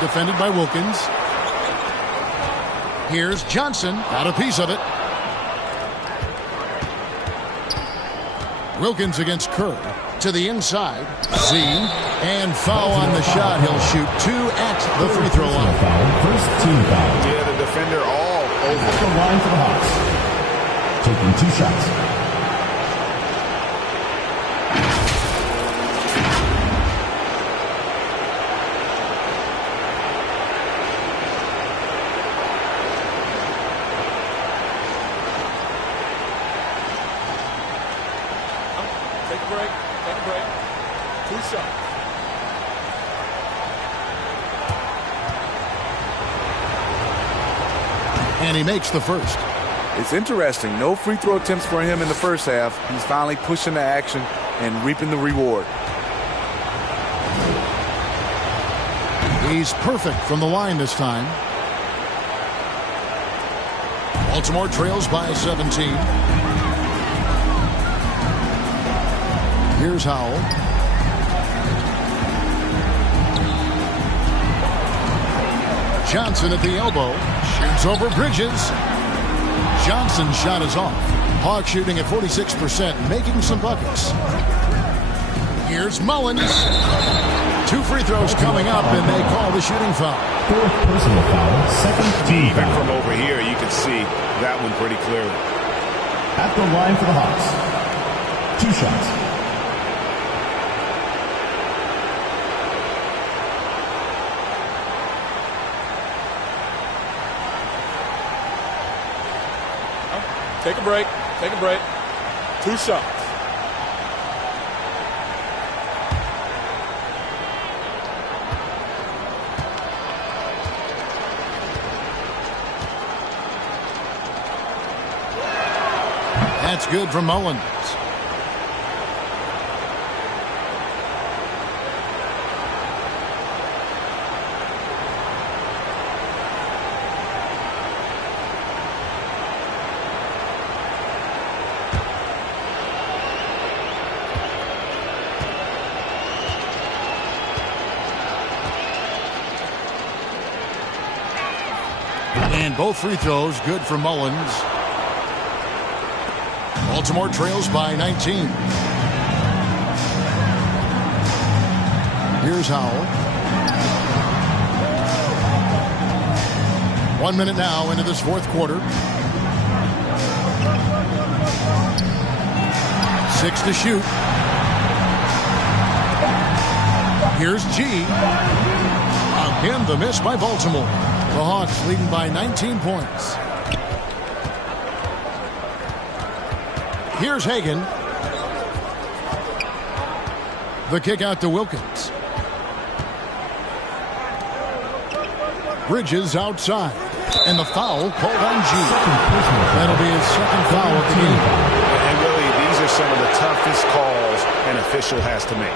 Defended by Wilkins. Here's Johnson, got a piece of it. Wilkins against Kerr. To the inside, Z, and foul on the shot. He'll shoot 2 at the free throw line. First team foul. Yeah, the defender all over. At the line for the Hawks. Taking 2 shots. Take a break. Take a break. 2 shots. And he makes the first. It's interesting. No free throw attempts for him in the first half. He's finally pushing the action and reaping the reward. He's perfect from the line this time. Baltimore trails by 17. Here's Howell. Johnson at the elbow. Shoots over Bridges. Johnson's shot is off. Hawks shooting at 46%, making some buckets. Here's Mullins. 2 free throws coming up, and they call the shooting foul. 4th personal foul, 2nd team Even foul. from over here, you can see that one pretty clearly. At the line for the Hawks. 2 shots. Take a break. Take a break. 2 shots. That's good from Mullins. And both free throws good for Mullins. Baltimore trails by 19. Here's Howell. 1 minute now into this fourth quarter. 6 to shoot. Here's G. Again, the miss by Baltimore. The Hawks leading by 19 points. Here's Hagan. The kick out to Wilkins. Bridges outside. And the foul called on G. That'll be his second foul of the game. And really, these are some of the toughest calls an official has to make.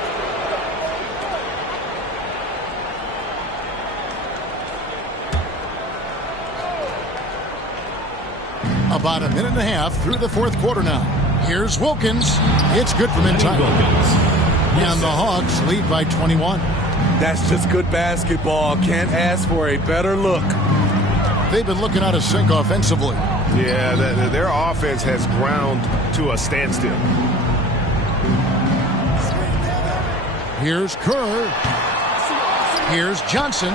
About a minute and a half through the fourth quarter now. Here's Wilkins. It's good from inside. And the Hawks lead by 21. That's just good basketball. Can't ask for a better look. They've been looking out of sync offensively. Yeah, their offense has ground to a standstill. Here's Kerr. Here's Johnson.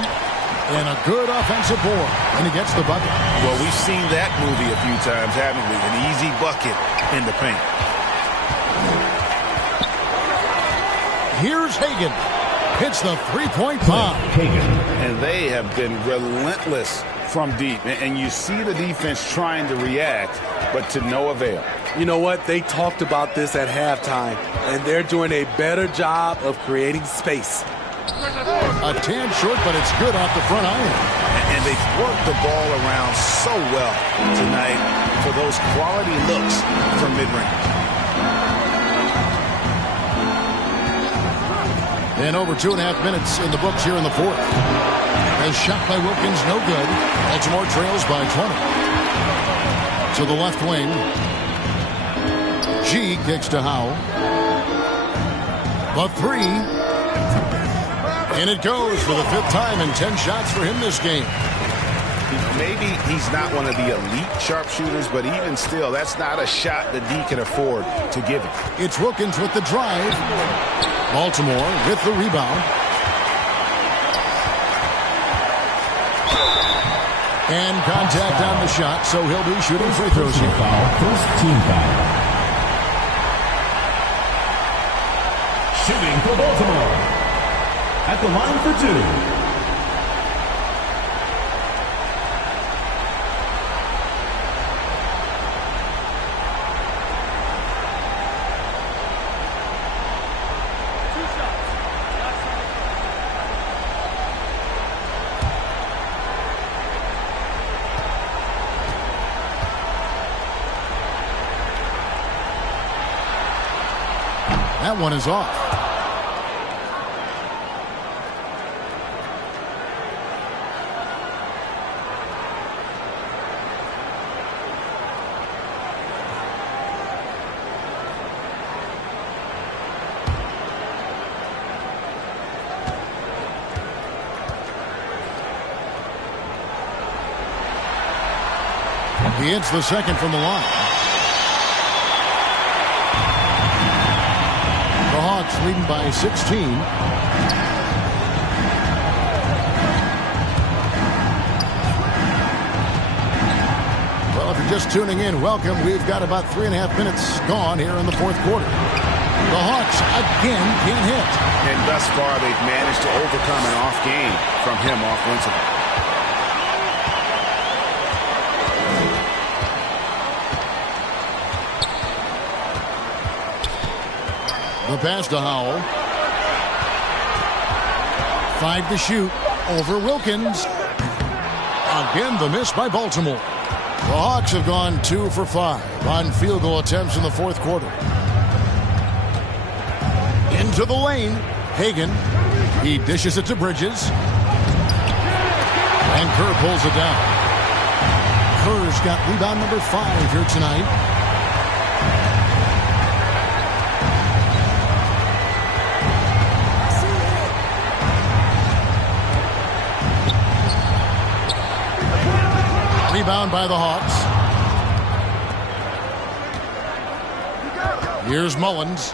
And a good offensive board. And he gets the bucket. Well, we've seen that movie a few times, haven't we? An easy bucket in the paint. Here's Hagan. Hits the three-point bomb. And they have been relentless from deep. And you see the defense trying to react, but to no avail. You know what? They talked about this at halftime, and they're doing a better job of creating space. A tad short, but it's good off the front iron. And they've worked the ball around so well tonight for those quality looks from mid-range. And over 2.5 minutes in the books here in the fourth. As shot by Wilkins, no good. Baltimore trails by 20. To the left wing. G kicks to Howell. The three. And it goes for the fifth time and 10 shots for him this game. Maybe he's not one of the elite sharpshooters, but even still, that's not a shot that D can afford to give him. It's Wilkins with the drive. Baltimore with the rebound. And contact on the shot, so he'll be shooting free throws here. First team foul. Shooting for Baltimore. At the line for two. That one is off. He hits the second from the line. The Hawks leading by 16. Well, if you're just tuning in, welcome. We've got about 3.5 minutes gone here in the fourth quarter. The Hawks again can't hit. And thus far, they've managed to overcome an off game from him offensively. The pass to Howell. 5 to shoot over Wilkins. Again, the miss by Baltimore. The The Hawks have gone 2 for 5 on field goal attempts in the fourth quarter. Into the lane. Hagan. He dishes it to Bridges. And Kerr pulls it down. Kerr's got rebound number 5 here tonight. Rebound by the Hawks. Here's Mullins.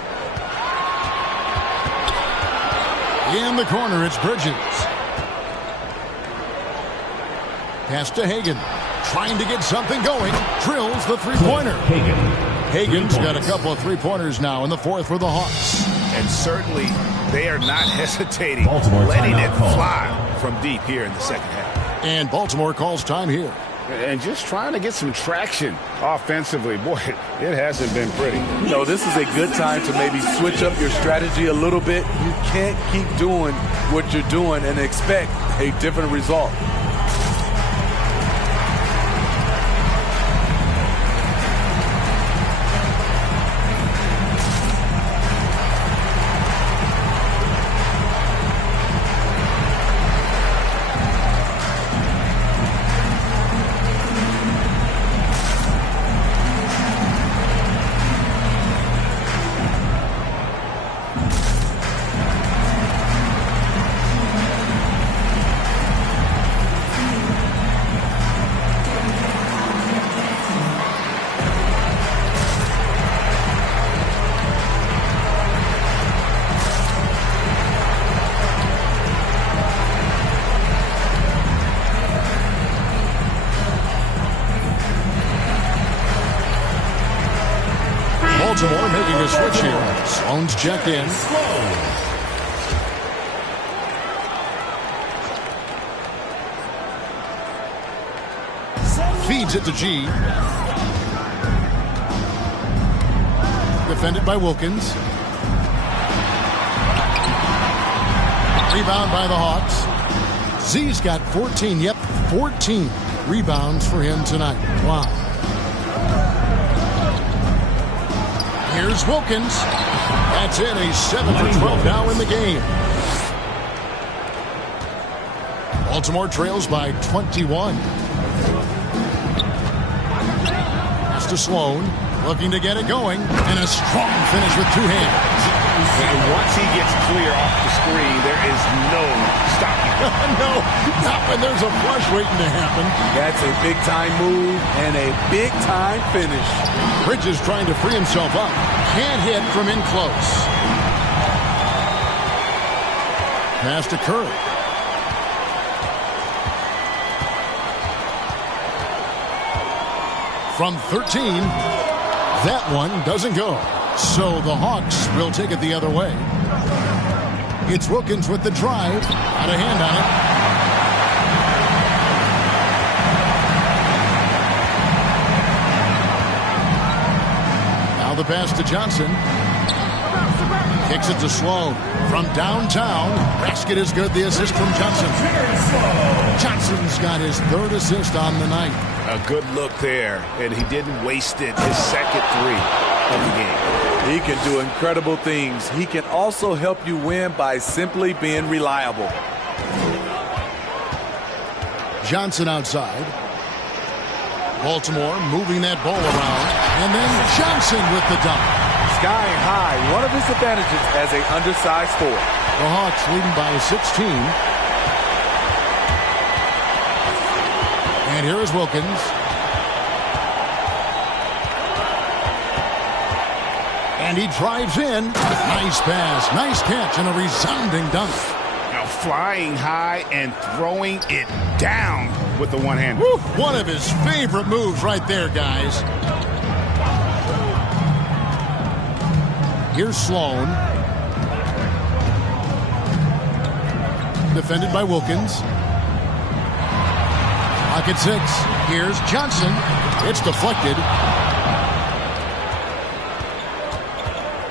In the corner, it's Bridges. Pass to Hagan. Trying to get something going. Drills the three-pointer. Hagan's got a couple of three-pointers now in the fourth for the Hawks. And certainly they are not hesitating, Baltimore letting it timeout fly from deep here in the second half. And Baltimore calls time here. And just trying to get some traction offensively. Boy, it hasn't been pretty. You know, this is a good time to maybe switch up your strategy a little bit. You can't keep doing what you're doing and expect a different result. Baltimore making a switch here. Sloan's checked in. Feeds it to G. Defended by Wilkins. Rebound by the Hawks. Z's got 14. Yep, 14 rebounds for him tonight. Wow. Here's Wilkins. That's in. A 7 for 12 now in the game. Baltimore trails by 21. Pass to Sloan. Looking to get it going. And a strong finish with two hands. And once he gets clear off the screen, there is no stopping him. No, not when there's a flush waiting to happen. That's a big-time move and a big-time finish. Bridges trying to free himself up. Can't hit from in close. Pass to Kerr. From 13, that one doesn't go. So the Hawks will take it the other way. It's Wilkins with the drive. Out of hand on it. Now the pass to Johnson. Kicks it to Sloan. From downtown. Basket is good. The assist from Johnson. Johnson's got his third assist on the night. A good look there, and he didn't waste it. His second three of the game. He can do incredible things. He can also help you win by simply being reliable. Johnson outside. Baltimore moving that ball around. And then Johnson with the dunk. Skying high, one of his advantages as an undersized forward. The Hawks leading by 16. And here is Wilkins. And he drives in. Nice pass, nice catch, and a resounding dunk. Now flying high and throwing it down with the one hand. One of his favorite moves right there, guys. Here's Sloan. Defended by Wilkins. Pocket 6. Here's Johnson. It's deflected.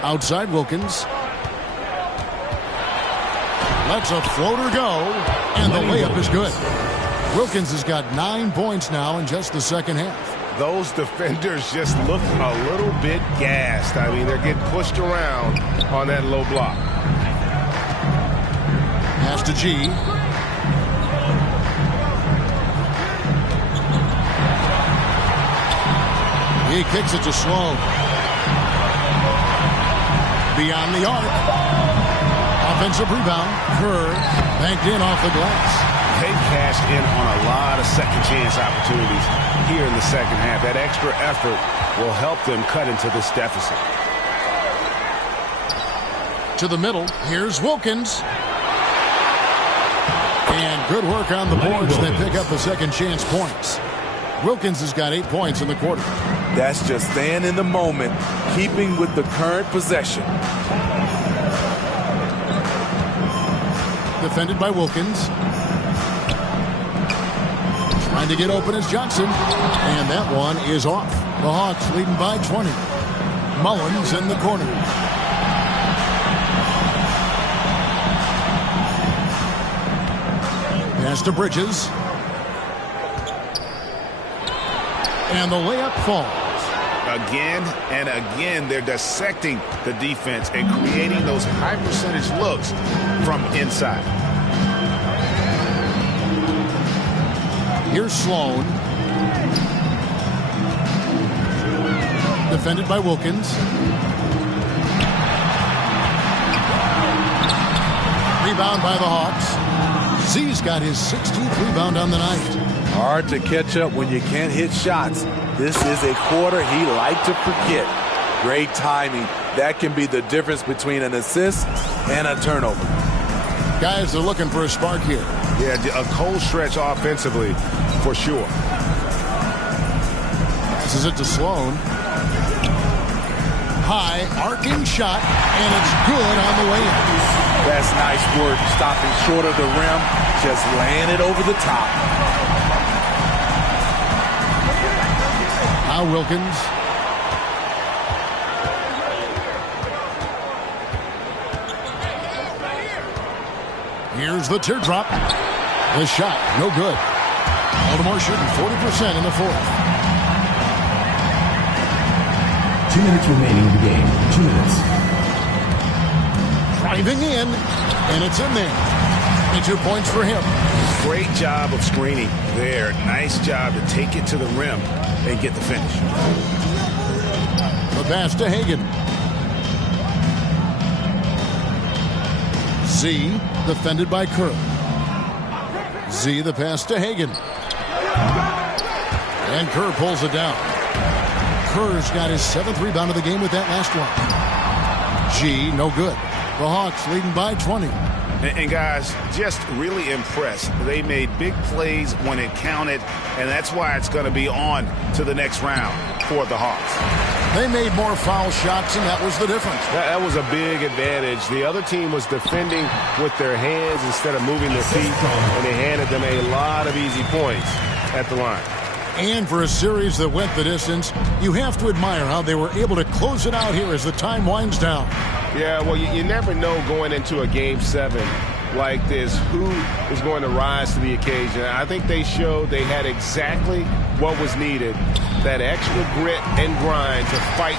Outside Wilkins. Lets a floater go. And the layup is good. Wilkins has got 9 points now in just the second half. those defenders just look a little bit gassed. I mean, they're getting pushed around on that low block. Pass to G. He kicks it to Sloan. Beyond the arc. Offensive rebound. Kerr banked in off the glass. They cashed in on a lot of second chance opportunities here in the second half. That extra effort will help them cut into this deficit. To the middle. Here's Wilkins. And good work on the boards. They pick up the second chance points. Wilkins has got 8 points in the quarter. That's just staying in the moment, keeping with the current possession. Defended by Wilkins. Trying to get open is Johnson. And that one is off. The Hawks leading by 20. Mullins in the corner. Pass to Bridges. And the layup falls. Again and again, they're dissecting the defense and creating those high percentage looks from inside. Here's Sloan. Defended by Wilkins. Rebound by the Hawks. Z's got his 16th rebound on the night. Hard to catch up when you can't hit shots. This is a quarter he liked to forget. Great timing. That can be the difference between an assist and a turnover. Guys are looking for a spark here. Yeah, a cold stretch offensively for sure. Passes it to Sloan. High, arcing shot, and it's good on the way in. That's nice work, stopping short of the rim, just laying it over the top. Now Wilkins. Here's the teardrop. The shot, no good. Baltimore shooting 40% in the fourth. 2 minutes remaining in the game. 2 minutes. Driving in, and it's in there. 22 points for him. Great job of screening there. Nice job to take it to the rim and get the finish. The pass to Hagan. Z, defended by Kerr. Z, the pass to Hagan. And Kerr pulls it down. Kerr's got his 7th rebound of the game with that last one. G, no good. The Hawks leading by 20. And guys, just really impressed. They made big plays when it counted, and that's why it's going to be on to the next round for the Hawks. They made more foul shots, and that was the difference. That was a big advantage. The other team was defending with their hands instead of moving their feet, and they handed them a lot of easy points at the line. And for a series that went the distance, you have to admire how they were able to close it out here as the time winds down. Yeah, well, you never know going into a Game 7 like this who is going to rise to the occasion. I think they showed they had exactly what was needed, that extra grit and grind to fight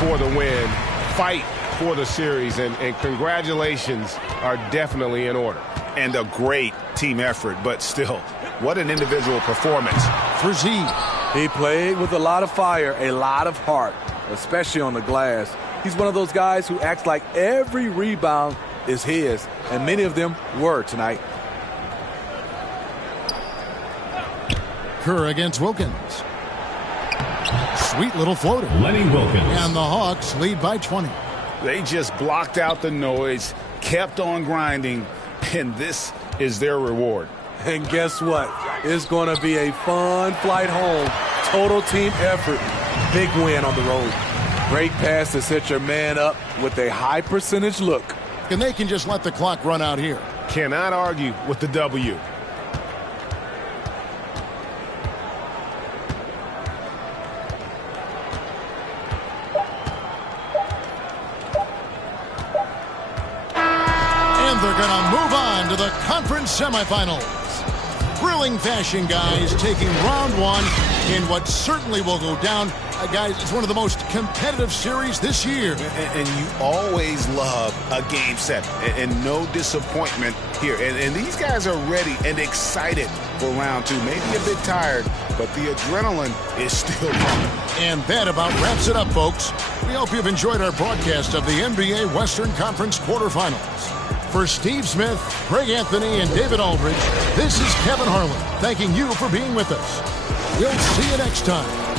for the win, fight for the series, and congratulations are definitely in order. And a great team effort, but still, what an individual performance for Z. He played with a lot of fire, a lot of heart, especially on the glass. He's one of those guys who acts like every rebound is his, and many of them were tonight. Kerr against Wilkins. Sweet little floater. Lenny Wilkins. And the Hawks lead by 20. They just blocked out the noise, kept on grinding, and this is their reward. And guess what? It's going to be a fun flight home. Total team effort. Big win on the road. Great pass to set your man up with a high percentage look. And they can just let the clock run out here. Cannot argue with the W. And they're going to move on to the conference semifinals. Thrilling fashion, guys, taking round 1 in what certainly will go down, guys, it's one of the most competitive series this year. And you always love a game 7, and no disappointment here. And these guys are ready and excited for round 2. Maybe a bit tired, but the adrenaline is still pumping. And that about wraps it up, folks. We hope you've enjoyed our broadcast of the NBA Western Conference quarterfinals. For Steve Smith, Greg Anthony, and David Aldridge, this is Kevin Harlan thanking you for being with us. We'll see you next time.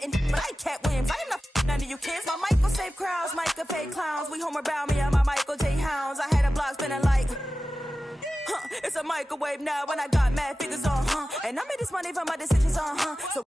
getting, but I ain't Cat Williams. I am not none of you kids. My mic will save crowds, mic will fake clowns. We home around me and my Michael J. Hounds. I had a block spinning like, it's a microwave now when I got mad figures on, and I made this money from my decisions on, so